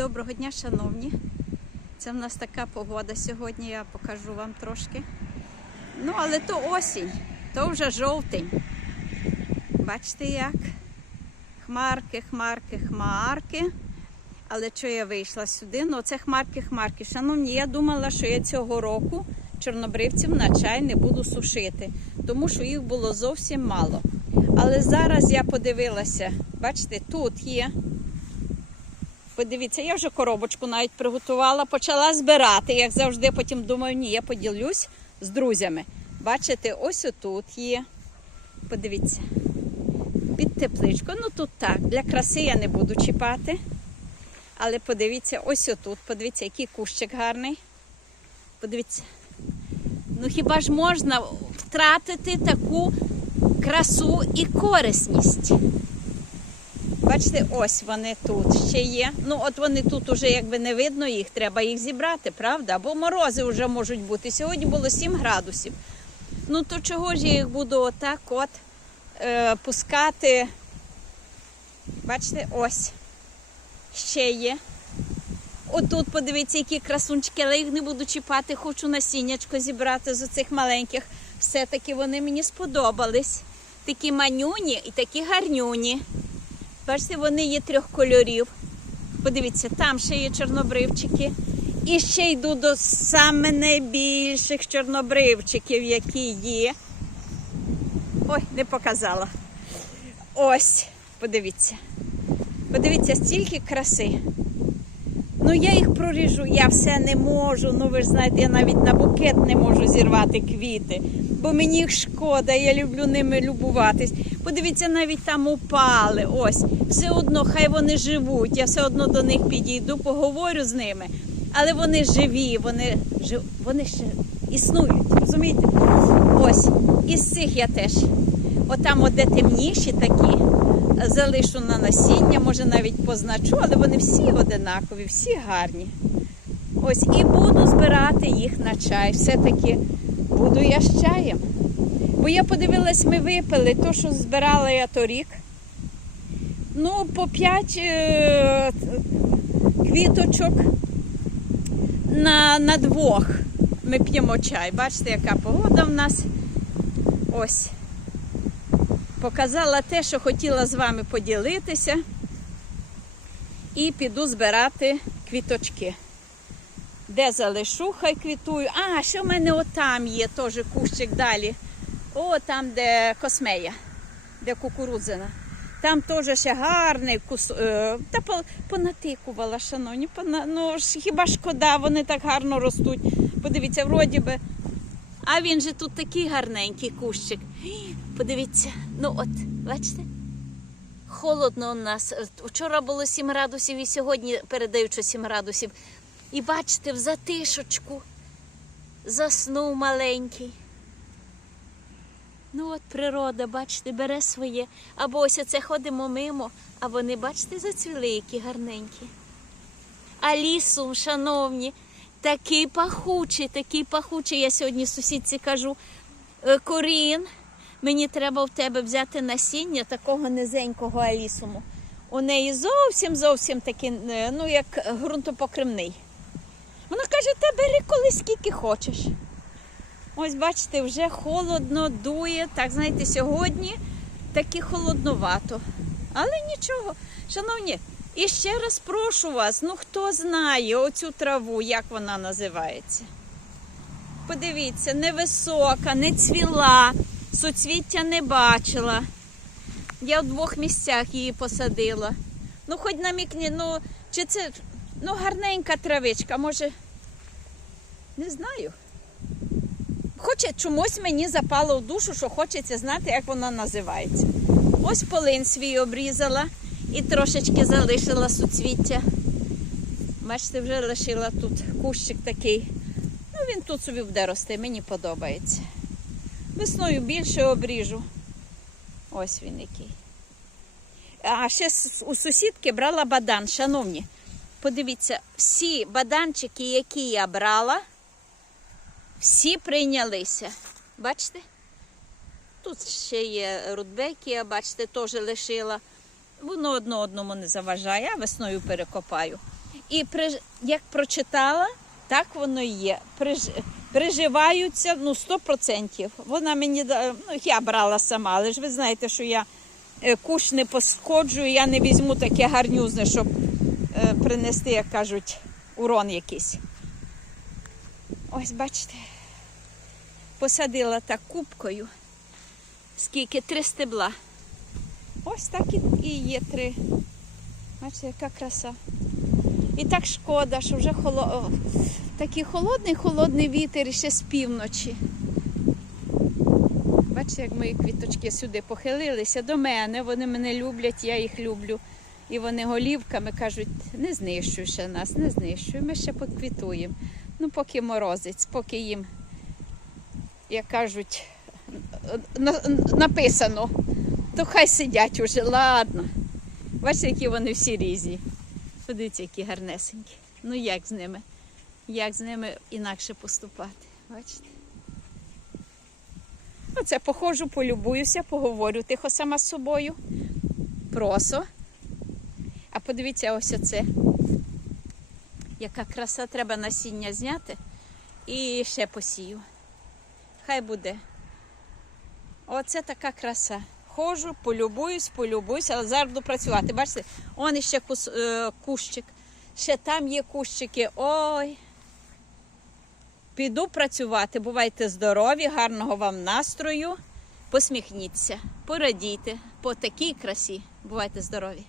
Доброго дня, шановні. Це в нас така погода сьогодні, я покажу вам трошки. Ну, але то осінь, то вже жовтень. Бачите як? Хмарки, хмарки, хмарки. Але що я вийшла сюди? Ну, це хмарки, хмарки. Шановні, я думала, що я цього року чорнобривців на чай не буду сушити, тому що їх було зовсім мало. Але зараз я подивилася, бачите, тут є. Подивіться, я вже коробочку навіть приготувала, почала збирати, як завжди. Потім думаю, ні, я поділюсь з друзями. Бачите, ось отут є. Подивіться. Під тепличку. Ну тут так, для краси я не буду чіпати. Але подивіться, ось отут. Подивіться, який кущик гарний. Подивіться. Ну хіба ж можна втратити таку красу і корисність? Бачите, ось вони тут ще є. Ну, от вони тут уже якби не видно їх, треба їх зібрати, правда? Або морози вже можуть бути. Сьогодні було 7 градусів. Ну то чого ж я їх буду отак от е, пускати? Бачите, ось. Ще є. Отут, подивіться, які красунчики, але їх не буду чіпати, хочу насіннячко зібрати з оцих маленьких. Все-таки вони мені сподобались. Такі манюні і такі гарнюні. Бачите, вони є трьох кольорів. Подивіться, там ще є чорнобривчики. І ще йду до саме найбільших чорнобривчиків, які є. Ой, не показала. Ось, подивіться. Подивіться, стільки краси. Ну, я їх проріжу, я все не можу. Ну, ви ж знаєте, я навіть на букет не можу зірвати квіти, бо мені їх шкода, я люблю ними любуватись. Подивіться, навіть там упали. Ось, все одно, хай вони живуть. Я все одно до них підійду, поговорю з ними. Але вони живі, вони, жив... вони ще існують, розумієте? Ось, із цих я теж. Отам, от де темніші такі, залишу на насіння, може навіть позначу, але вони всі одинакові, всі гарні. Ось, і буду збирати їх на чай. Все-таки буду я з чаєм. Бо я подивилась, ми випили то, що збирала я торік. Ну, по 5 е- квіточок на, на двох ми п'ємо чай. Бачите, яка погода в нас. Ось. Показала те, що хотіла з вами поділитися. І піду збирати квіточки. Де залишу, хай квітую. А, ще в мене отам є теж кущик далі. О, там, де космея, де кукурудзина. Там теж ще гарний кус... е, Та понатикувала, шановні. Пона... Ну ж хіба шкода, вони так гарно ростуть. Подивіться, вроді би. А він же тут такий гарненький кущик. Подивіться, ну от, бачите? Холодно у нас. Вчора було 7 градусів і сьогодні передають, що 7 градусів. І бачите, в затишочку заснув маленький. Ну от природа, бачите, бере своє. Або ось оце ходимо мимо, а вони, бачите, зацвіли, які гарненькі. А лісом, шановні, такий пахучий, такий пахучий. Я сьогодні сусідці кажу, «Е, Корін, мені треба в тебе взяти насіння такого низенького алісуму. У неї зовсім зовсім такий, е, ну як ґрунтопокривний. Каже, та бери коли скільки хочеш. Ось бачите, вже холодно дує. Так, знаєте, сьогодні таки холодновато. Але нічого. Шановні, і ще раз прошу вас, ну хто знає оцю траву, як вона називається? Подивіться, невисока, не цвіла, суцвіття не бачила. Я в двох місцях її посадила. Ну, хоч намікні, ну, чи це ну, гарненька травичка, може, не знаю. Хоче чомусь мені запало в душу, що хочеться знати, як вона називається. Ось полин свій обрізала і трошечки залишила суцвіття. Бачите, вже лишила тут кущик такий. Ну, він тут собі буде рости, мені подобається. Весною більше обріжу. Ось він який. А ще у сусідки брала бадан, шановні. Подивіться, всі баданчики, які я брала, всі прийнялися. Бачите? Тут ще є рудбекія, бачите, теж лишила. Воно одно одному не заважає, а весною перекопаю. І при, як прочитала, так воно і є. Приж, приживаються ну, 100%. Вона мені ну, я брала сама, але ж ви знаєте, що я е, кущ не посходжу, я не візьму таке гарнюзне, щоб е, принести, як кажуть, урон якийсь. Ось бачите, посадила так кубкою. Скільки? Три стебла. Ось так і, є три. Бачите, яка краса. І так шкода, що вже холо... такий холодний, холодний вітер і ще з півночі. Бачите, як мої квіточки сюди похилилися до мене. Вони мене люблять, я їх люблю. І вони голівками кажуть, не знищуй ще нас, не знищуй, ми ще поквітуємо. Ну, поки морозець, поки їм, як кажуть, написано, то хай сидять уже, ладно. Бачите, які вони всі різні. Подивіться, які гарнесенькі. Ну як з ними? Як з ними інакше поступати? Бачите? Оце походжу, полюбуюся, поговорю тихо сама з собою. Просо. А подивіться ось оце. Яка краса, треба насіння зняти і ще посію. Хай буде. Оце така краса. Ходжу, полюбуюсь, полюбуюсь, але зараз буду працювати. Бачите, он іще кус, е, кущик. Ще там є кущики. Ой. Піду працювати. Бувайте здорові, гарного вам настрою. Посміхніться, порадійте по такій красі. Бувайте здорові.